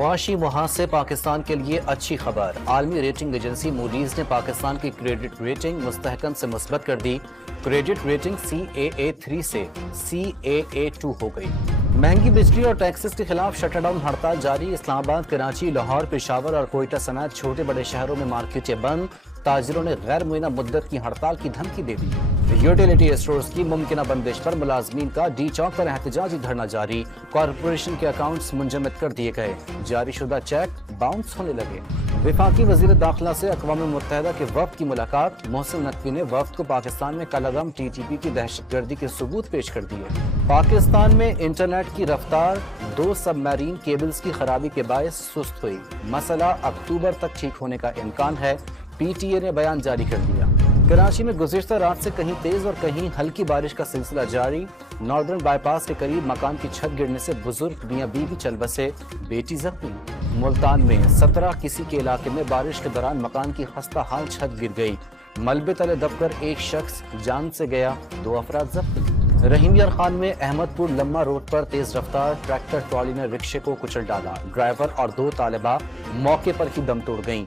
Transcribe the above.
معاشی محاذ سے پاکستان کے لیے اچھی خبر۔ عالمی ریٹنگ ایجنسی موڈیز نے پاکستان کی کریڈٹ ریٹنگ مستحکم سے مثبت کر دی۔ کریڈٹ ریٹنگ CAA3 سے CAA2 ہو گئی۔ مہنگی بجلی اور ٹیکسز کے خلاف شٹر ڈاؤن ہڑتال جاری۔ اسلام آباد، کراچی، لاہور، پشاور اور کوئٹہ سمیت چھوٹے بڑے شہروں میں مارکیٹیں بند۔ تاجروں نے غیر معینہ مدت کی ہڑتال کی دھمکی دے دی۔ یوٹیلیٹی اسٹورز کی ممکنہ بندش پر ملازمین کا ڈی چوک پر احتجاجی دھرنا جاری۔ کارپوریشن کے اکاؤنٹس منجمد کر دیے گئے، جاری شدہ چیک باؤنس ہونے لگے۔ وفاقی وزیر داخلہ سے اقوام متحدہ کے وفد کی ملاقات۔ محسن نقوی نے وفد کو پاکستان میں کالعدم TTP کی دہشت گردی کے ثبوت پیش کر دیے۔ پاکستان میں انٹرنیٹ کی رفتار 2 سب میرین کیبلز کی خرابی کے باعث سست ہوئی۔ مسئلہ اکتوبر تک ٹھیک ہونے کا امکان ہے، PTA نے بیان جاری کر دیا۔ کراچی میں گزشتہ رات سے کہیں تیز اور کہیں ہلکی بارش کا سلسلہ جاری۔ ناردرن بائی پاس کے قریب مکان کی چھت گرنے سے بزرگ میاں بیوی چل بسے، بیٹی زخمی۔ ملتان میں 17 کسی کے علاقے میں بارش کے دوران مکان کی خستہ حال چھت گر گئی، ملبے تلے دب کر ایک شخص جان سے گیا، 2 افراد زخمی۔ رحیم یار خان میں احمد پور لمہ روڈ پر تیز رفتار ٹریکٹر ٹرالی نے رکشے کو کچل ڈالا، ڈرائیور اور 2 طالبہ موقع پر ہی دم توڑ گئیں۔